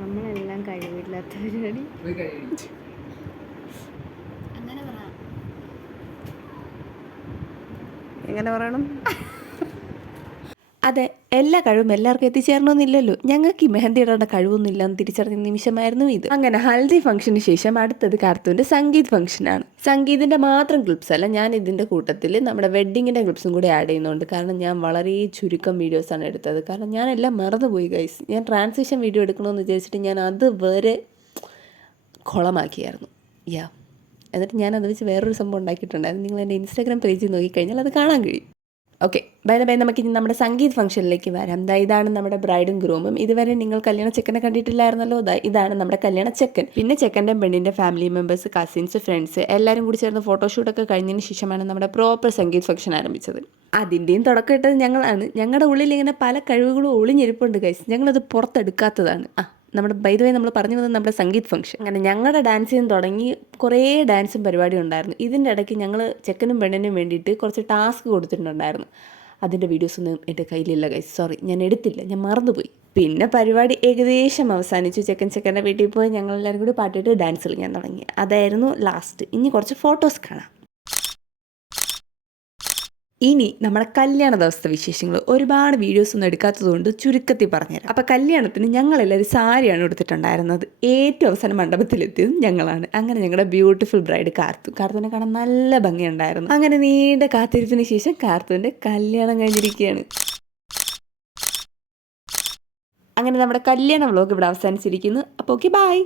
നമ്മളെല്ലാം കഴിവില്ലാത്ത പരിപാടി. എങ്ങനെ പറയണം? അതെ, എല്ലാ കഴിവും എല്ലാവർക്കും എത്തിച്ചേരണമെന്നില്ലല്ലോ. ഞങ്ങൾക്ക് ഈ മെഹന്തി ഇടേണ്ട കഴിവൊന്നും ഇല്ലെന്ന് തിരിച്ചറിഞ്ഞ നിമിഷമായിരുന്നു ഇത്. അങ്ങനെ ഹൽദി ഫംഗ്ഷന് ശേഷം അടുത്തത് കാർത്തൂൻ്റെ സംഗീത് ഫംഗ്ഷനാണ്. സംഗീതിൻ്റെ മാത്രം ക്ലിപ്സ് അല്ല, ഞാൻ ഇതിൻ്റെ കൂട്ടത്തിൽ നമ്മുടെ വെഡ്ഡിങ്ങിൻ്റെ ക്ലിപ്സും കൂടി ആഡ് ചെയ്യുന്നുണ്ട്. കാരണം ഞാൻ വളരെ ചുരുക്കം വീഡിയോസാണ് എടുത്തത്. കാരണം ഞാനെല്ലാം മറന്നുപോയി ഗൈസ്. ഞാൻ ട്രാൻസിഷൻ വീഡിയോ എടുക്കണമെന്ന് വിചാരിച്ചിട്ട് ഞാൻ അതുവരെ കുളമാക്കിയായിരുന്നു. എന്നിട്ട് ഞാനത് വെച്ച് വേറൊരു സംഭവം ഉണ്ടാക്കിയിട്ടുണ്ടായിരുന്നു. നിങ്ങൾ എൻ്റെ ഇൻസ്റ്റാഗ്രാം പേജിൽ നോക്കിക്കഴിഞ്ഞാൽ അത് കാണാൻ കഴിയും. ഓക്കെ, ബൈ നമുക്ക് ഇനി നമ്മുടെ സംഗീത് ഫംഗ്ഷനിലേക്ക് വരാം. ഇതാണ് നമ്മുടെ ബ്രൈഡും ഗ്രൂമും. ഇതുവരെ നിങ്ങൾ കല്യാണ ചെക്കനെ കണ്ടിട്ടില്ലായിരുന്നല്ലോ. ഇതാണ് നമ്മുടെ കല്യാണ ചെക്കൻ. പിന്നെ ചെക്കൻ്റെ പെണ്ണിൻ്റെ ഫാമിലി മെമ്പേഴ്സ്, കസിൻസ്, ഫ്രണ്ട്സ് എല്ലാവരും കൂടി ചേർന്ന് ഫോട്ടോഷൂട്ടൊക്കെ കഴിഞ്ഞതിന് ശേഷമാണ് നമ്മുടെ പ്രോപ്പർ സംഗീത് ഫംഗ്ഷൻ ആരംഭിച്ചത്. അതിൻ്റെയും തുടക്കം ഇട്ടത് ഞങ്ങളാണ്. ഞങ്ങളുടെ ഉള്ളിൽ ഇങ്ങനെ പല കഴിവുകളും ഒളിഞ്ഞിരിപ്പുണ്ട് ഗൈസ്. ഞങ്ങളത് പുറത്തെടുക്കാത്തതാണ്. നമ്മുടെ ബൈ നമ്മൾ പറഞ്ഞു വന്നത് നമ്മുടെ സംഗീത് ഫംഗ്ഷൻ. അങ്ങനെ ഞങ്ങളുടെ ഡാൻസിൽ നിന്ന് തുടങ്ങി കുറേ ഡാൻസും പരിപാടിയും ഉണ്ടായിരുന്നു. ഇതിൻ്റെ ഇടയ്ക്ക് ഞങ്ങൾ ചെക്കനും പെണ്ണിനും വേണ്ടിയിട്ട് കുറച്ച് ടാസ്ക് കൊടുത്തിട്ടുണ്ടായിരുന്നു. അതിൻ്റെ വീഡിയോസൊന്നും എൻ്റെ കയ്യിലില്ല ഗൈസ്, സോറി, ഞാൻ എടുത്തില്ല, ഞാൻ മറന്നുപോയി. പിന്നെ പരിപാടി ഏകദേശം അവസാനിച്ചു. ചെക്കൻ്റെ വീട്ടിൽ പോയി ഞങ്ങളെല്ലാവരും കൂടി പാട്ടിട്ട് ഡാൻസ് കളിക്കാൻ തുടങ്ങി. അതായിരുന്നു ലാസ്റ്റ്. ഇനി കുറച്ച് ഫോട്ടോസ് കാണാം. ഇനി നമ്മുടെ കല്യാണ ദിവസത്തെ വിശേഷങ്ങൾ. ഒരുപാട് വീഡിയോസ് ഒന്നും എടുക്കാത്തതുകൊണ്ട് ചുരുക്കത്തിൽ പറഞ്ഞുതരാം. അപ്പോൾ കല്യാണത്തിന് ഞങ്ങളെല്ലാവരും സാരിയാണ് എടുത്തിട്ടുണ്ടായിരുന്നത്. ഏറ്റവും അവസാനം മണ്ഡപത്തിലെത്തിയതും ഞങ്ങളാണ്. അങ്ങനെ ഞങ്ങളുടെ ബ്യൂട്ടിഫുൾ ബ്രൈഡ് കാർത്തുവിനെ കാണാൻ നല്ല ഭംഗിയുണ്ടായിരുന്നു. അങ്ങനെ നീണ്ട കാത്തിരിപ്പിന് ശേഷം കാർത്തുവിൻ്റെ കല്യാണം കഴിഞ്ഞിരിക്കുകയാണ്. അങ്ങനെ നമ്മുടെ കല്യാണ വ്ലോഗ് ഇവിടെ അവസാനിച്ചിരിക്കുന്നു. അപ്പോൾ ഓക്കെ, ബൈ.